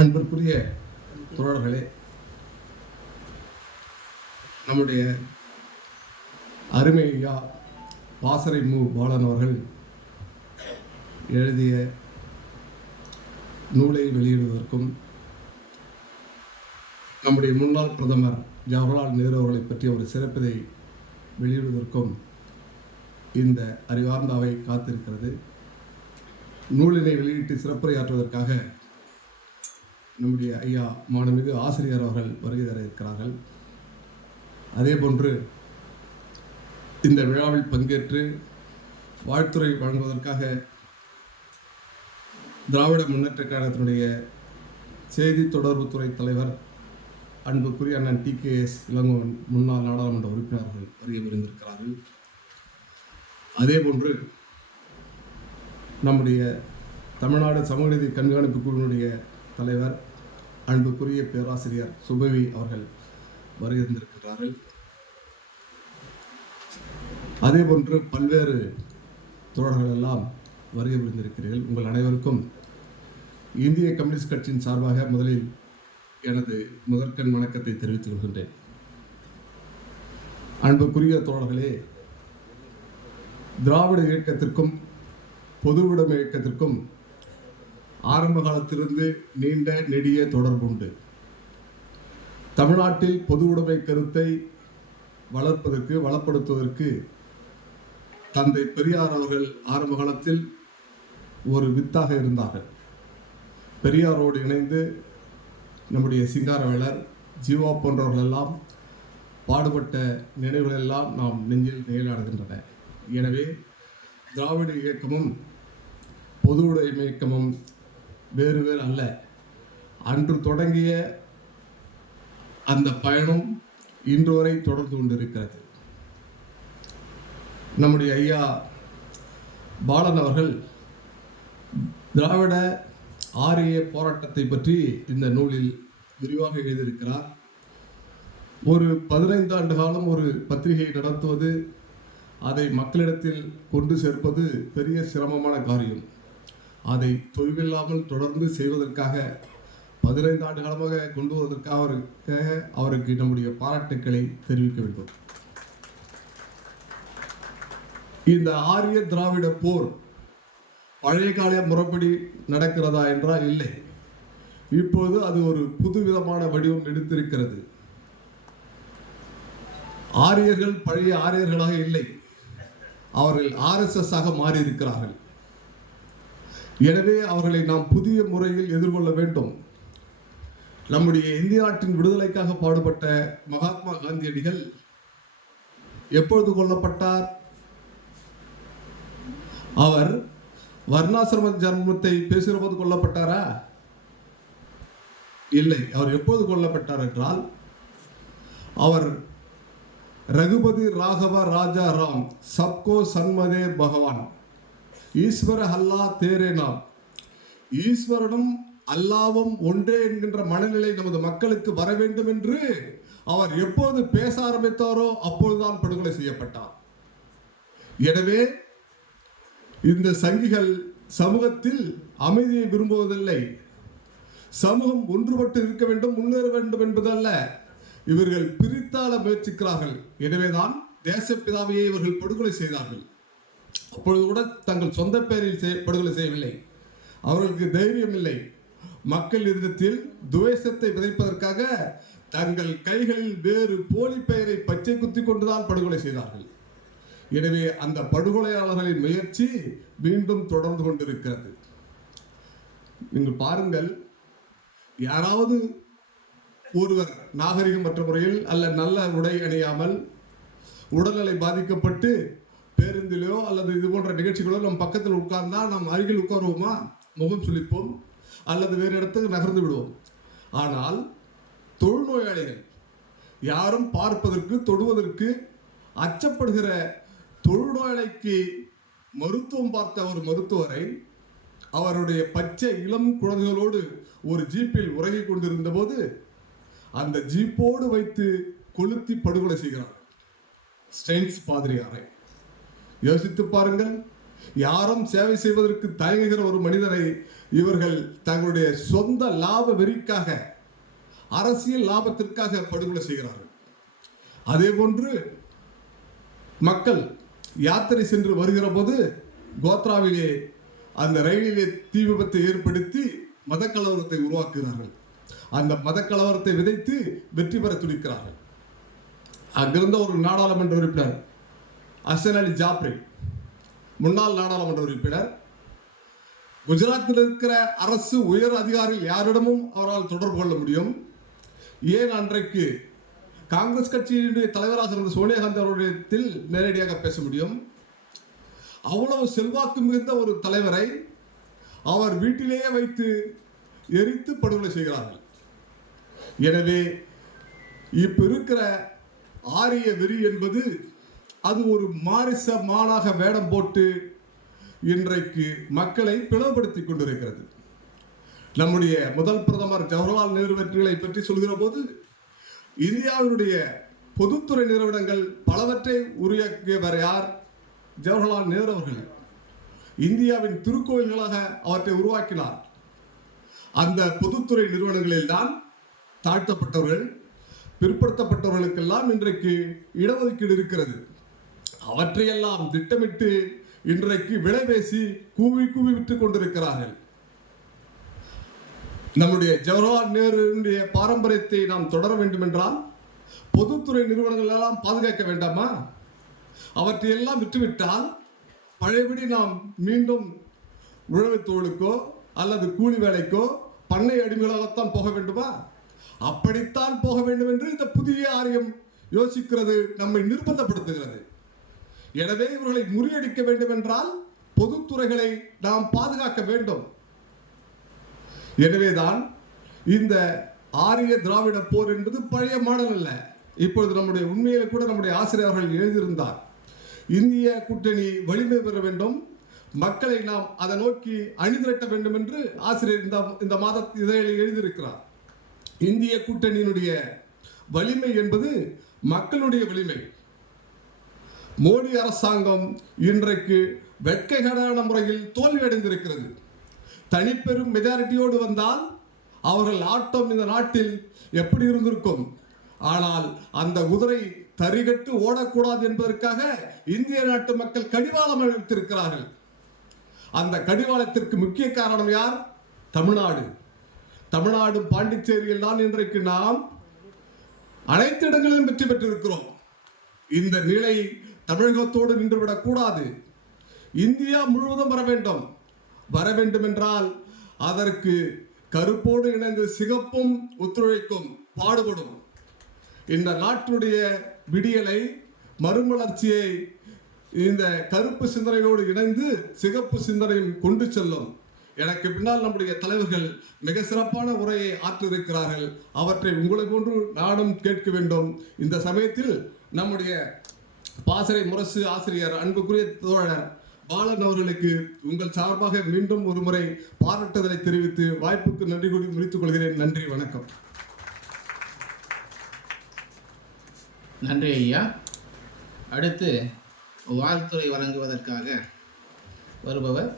அன்பிற்குரிய தோழர்களே, நம்முடைய அருமை ஐயா பாசறை மு. பாலன் அவர்கள் எழுதிய நூலை வெளியிடுவதற்கும் நம்முடைய முன்னாள் பிரதமர் ஜவஹர்லால் நேரு அவர்களை பற்றிய ஒரு சிறப்பிதை வெளியிடுவதற்கும் இந்த அறிவார்ந்த அவை காத்திருக்கிறது. நூலினை வெளியிட்டு சிறப்புரையாற்றுவதற்காக நம்முடைய ஐயா மாண்புமிகு ஆசிரியர் அவர்கள் வருகை தர இருக்கிறார்கள். அதே போன்று இந்த விழாவில் பங்கேற்று வாழ்த்துரை வழங்குவதற்காக திராவிட முன்னேற்ற கழகத்தினுடைய செய்தி தொடர்புத்துறை தலைவர் அன்புக்குரிய அண்ணன் TKS இளங்கோவன் முன்னாள் நாடாளுமன்ற உறுப்பினர்கள் வருகை புரிந்திருக்கிறார்கள். அதே போன்று நம்முடைய தமிழ்நாடு சமூக நீதி கண்காணிப்பு குழுவினுடைய தலைவர் அன்புக்குரிய பேராசிரியர் சுபவி அவர்கள் வருகின்றிருக்கிறார்கள். அதே போன்று பல்வேறு தோழர்கள் எல்லாம் வருகை புரிந்திருக்கிறீர்கள். உங்கள் அனைவருக்கும் இந்திய கம்யூனிஸ்ட் கட்சியின் சார்பாக முதலில் எனது முதற்கண் வணக்கத்தை தெரிவித்துக் கொள்கின்றேன். அன்புக்குரிய தோழர்களே, திராவிட இயக்கத்திற்கும் பொதுவுடைமை இயக்கத்திற்கும் ஆரம்ப காலத்திலிருந்து நீண்ட நெடிய தொடர்புண்டு. தமிழ்நாட்டில் பொது உடைமை கருத்தை வளர்ப்பதற்கு வளப்படுத்துவதற்கு தந்தை பெரியார் அவர்கள் ஆரம்ப காலத்தில் ஒரு வித்தாக இருந்தார்கள். பெரியாரோடு இணைந்து நம்முடைய சிங்காரவேலர், ஜீவா போன்றவர்களெல்லாம் பாடுபட்ட நினைவுகளெல்லாம் நாம் நெஞ்சில் நிகழாடுகின்றன. எனவே திராவிட இயக்கமும் பொது உடைமை இயக்கமும் வேறு வேறு அல்ல. அன்று தொடங்கிய அந்த பயணம் இன்று வரை தொடர்ந்து கொண்டிருக்கிறது. நம்முடைய ஐயா பாலன் அவர்கள் திராவிட ஆரிய போராட்டத்தை பற்றி இந்த நூலில் விரிவாக எழுதியிருக்கிறார். ஒரு 15 ஆண்டு காலம் ஒரு பத்திரிகை நடத்துவது, அதை மக்களிடத்தில் கொண்டு சேர்ப்பது பெரிய சிரமமான காரியம். அதை தொய்வில்லாமல் தொடர்ந்து செய்வதற்காக 15 ஆண்டு காலமாக கொண்டு வருவதற்காக அவருக்கு நம்முடைய பாராட்டுக்களை தெரிவிக்க வேண்டும். இந்த ஆரிய திராவிட போர் பழைய கால முறைப்படி நடக்கிறதா என்றால் இல்லை. இப்போது அது ஒரு புதுவிதமான வடிவம் எடுத்திருக்கிறது. ஆரியர்கள் பழைய ஆரியர்களாக இல்லை, அவர்கள் RSS ஆக மாறியிருக்கிறார்கள். எனவே அவர்களை நாம் புதிய முறையில் எதிர்கொள்ள வேண்டும். நம்முடைய இந்திய நாட்டின் விடுதலைக்காக பாடுபட்ட மகாத்மா காந்தியடிகள் எப்பொழுது கொல்லப்பட்டார்? அவர் வர்ணாசிரம தர்மத்தை பேசுகிற போது கொல்லப்பட்டாரா? இல்லை. அவர் எப்போது கொல்லப்பட்டார் என்றால், அவர் ரகுபதி ராகவ ராஜா ராம் சப்கோ சன்மதே பகவான் ஈஸ்வர அல்லா தேரே நாம், ஈஸ்வரனும் அல்லாவும் ஒன்றே என்கின்ற மனநிலை நமது மக்களுக்கு வர வேண்டும் என்று அவர் எப்போது பேச ஆரம்பித்தாரோ அப்பொழுதுதான் படுகொலை செய்யப்பட்டார். எனவே இந்த சங்கிகள் சமூகத்தில் அமைதியை விரும்புவதில்லை. சமூகம் ஒன்றுபட்டு இருக்க வேண்டும், முன்னேற வேண்டும் என்பதல்ல, இவர்கள் பிரித்தாள முயற்சிக்கிறார்கள். எனவேதான் தேசப்பிதாவையை இவர்கள் படுகொலை செய்தார்கள். அப்பொழுது கூட தங்கள் சொந்த பெயரில் படுகொலை செய்யவில்லை. அவர்களுக்கு தைரியம் இல்லை. மக்கள் இடத்தில் துவேஷத்தை விதைப்பதற்காக தங்கள் கைகளில் வேறு போலி பெயரை பச்சை குத்தி கொண்டுதான் படுகொலை செய்தார்கள். எனவே அந்த படுகொலையாளர்களின் முயற்சி மீண்டும் தொடர்ந்து கொண்டிருக்கிறது. நீங்கள் பாருங்கள், யாராவது ஒருவர் நாகரிகமற்ற முறையில் அல்ல நல்ல உடை அணியாமல் உடல்நிலை பாதிக்கப்பட்டு பேருந்திலோ அல்லது இது போன்ற நிகழ்ச்சிகளோ நம் பக்கத்தில் உட்கார்ந்தா நாம் அருகில் உட்காருவோமா? முகம் சுளிப்போம் அல்லது வேறு இடத்துக்கு நகர்ந்து விடுவோம். ஆனால் தொழுநோயாளிகள், யாரும் பார்ப்பதற்கு தொடுவதற்கு அச்சப்படுகிற தொழுநோயாளிக்கு மருத்துவம் பார்த்த ஒரு மருத்துவரை அவருடைய பச்சை இளம் குழந்தைகளோடு ஒரு ஜீப்பில் உறங்கிக் கொண்டிருந்த போது அந்த ஜீப்போடு வைத்து கொளுத்தி படுகொலை செய்கிறார் ஸ்டெயின்ஸ் பாதிரியாரை. யோசித்து பாருங்கள். யாரும் சேவை செய்வதற்கு தயங்குகிற ஒரு மனிதரை இவர்கள் தங்களுடைய சொந்த லாப வெறிக்காக, அரசியல் லாபத்திற்காக படுகொலை செய்கிறார்கள். அதே போன்று மக்கள் யாத்திரை சென்று வருகிற போது கோத்ராவிலே அந்த ரயிலிலே தீ விபத்தை ஏற்படுத்தி மதக்கலவரத்தை உருவாக்குகிறார்கள். அந்த மதக்கலவரத்தை விதைத்து வெற்றி பெற துடிக்கிறார்கள். அங்கிருந்த ஒரு நாடாளுமன்ற உறுப்பினர் ஹசன் அலி ஜாப்ரி, முன்னாள் நாடாளுமன்ற உறுப்பினர், குஜராத்தில் இருக்கிற அரசு உயர் அதிகாரிகள் யாரிடமும் அவரால் தொடர்பு கொள்ள முடியும். ஏன் அன்றைக்கு காங்கிரஸ் கட்சியினுடைய தலைவராக இருந்த சோனியா காந்தி அவர்களிடத்தில் நேரடியாக பேச முடியும்? அவ்வளவு செல்வாக்கு மிகுந்த ஒரு தலைவரை அவர் வீட்டிலேயே வைத்து எரித்து படுகொலை செய்கிறார்கள். எனவே இப்ப இருக்கிற ஆரிய வெறி என்பது அது ஒரு மாரிச மானாக வேடம் போட்டு இன்றைக்கு மக்களை பிளவுபடுத்திக் கொண்டிருக்கிறது. நம்முடைய முதல் பிரதமர் ஜவஹர்லால் நேரு வெற்றிகளை பற்றி சொல்கிற போது இந்தியாவினுடைய பொதுத்துறை நிறுவனங்கள் பலவற்றை உருவாக்கியவர் யார்? ஜவஹர்லால் நேரு அவர்கள். இந்தியாவின் திருக்கோயில்களாக அவற்றை உருவாக்கினார். அந்த பொதுத்துறை நிறுவனங்களில் தான் தாழ்த்தப்பட்டவர்கள், பிற்படுத்தப்பட்டவர்களுக்கெல்லாம் இன்றைக்கு இடஒதுக்கீடு இருக்கிறது. அவற்றையெல்லாம் திட்டமிட்டு இன்றைக்கு விலை பேசி கூவி கூவி விட்டுக் கொண்டிருக்கிறார்கள். நம்முடைய ஜவஹர்லால் நேருடைய பாரம்பரியத்தை நாம் தொடர வேண்டும் என்றால் பொதுத்துறை நிறுவனங்கள் எல்லாம் பாதுகாக்க வேண்டாமா? அவற்றையெல்லாம் விட்டுவிட்டால் பழையபடி நாம் மீண்டும் உழவு தொழிலுக்கோ அல்லது கூலி வேலைக்கோ பண்ணை அடிமைகளாகத்தான் போக வேண்டுமா? அப்படித்தான் போக வேண்டும் என்று இந்த புதிய ஆரியம் யோசிக்கிறது, நம்மை நிர்பந்தப்படுத்துகிறது. எனவே இவர்களை முறியடிக்க வேண்டும் என்றால் பொதுத்துறைகளை நாம் பாதுகாக்க வேண்டும். எனவேதான் இந்த ஆரிய திராவிட போர் என்பது பழைய மாடல் அல்ல. இப்பொழுது நம்முடைய உண்மையில கூட நம்முடைய ஆசிரியர்கள் எழுதியிருந்தார், இந்திய கூட்டணி வலிமை பெற வேண்டும், மக்களை நாம் அதை நோக்கி அணிதிரட்ட வேண்டும் என்று ஆசிரியர் இந்த மாத இதழில் எழுதியிருக்கிறார். இந்திய கூட்டணியினுடைய வலிமை என்பது மக்களுடைய வலிமை. மோடி அரசாங்கம் இன்றைக்கு வெட்ககேடான முறையில் தோல்வி அடைந்திருக்கிறது. தனிப்பெரும் மெஜாரிட்டியோடு வந்தால் அவர்கள் ஆட்டம் இந்த நாட்டில் எப்படி இருந்திருக்கும்? ஆனால் அந்த குதிரை தரிகட்டு ஓடக்கூடாது என்பதற்காக இந்திய நாட்டு மக்கள் கடிவாளம் அளித்திருக்கிறார்கள். அந்த கடிவாளத்திற்கு முக்கிய காரணம் யார்? தமிழ்நாடு. தமிழ்நாடு பாண்டிச்சேரியில் தான் இன்றைக்கு நாம் அனைத்து இடங்களிலும் வெற்றி பெற்றிருக்கிறோம். இந்த நிலை தமிழகத்தோடு நின்றுவிடக் கூடாது. இந்தியா முழுவதும் வர வேண்டும் என்றால் அதற்கு கருப்போடு இணைந்து சிகப்பும் ஒத்துழைக்கும், பாடுபடும். இந்த நாட்டினுடைய விடியலை, மறுமலர்ச்சியை இந்த கருப்பு சிந்தனையோடு இணைந்து சிகப்பு சிந்தனையும் கொண்டு செல்லும். எனக்கு பின்னால் நம்முடைய தலைவர்கள் மிக சிறப்பான உரையை ஆற்றிருக்கிறார்கள். அவற்றை உங்களை போன்று நானும் கேட்க வேண்டும். இந்த சமயத்தில் நம்முடைய பாசறை முரசு ஆசிரியர் அன்புக்குரிய தோழர் பாலன் அவர்களுக்கு உங்கள் சார்பாக மீண்டும் ஒரு முறை பாராட்டுதலை தெரிவித்து வாய்ப்புக்கு நன்றி கூறி முடித்துக் கொள்கிறேன். நன்றி, வணக்கம். நன்றி ஐயா. அடுத்து வாழ்த்துறை வழங்குவதற்காக வருபவர்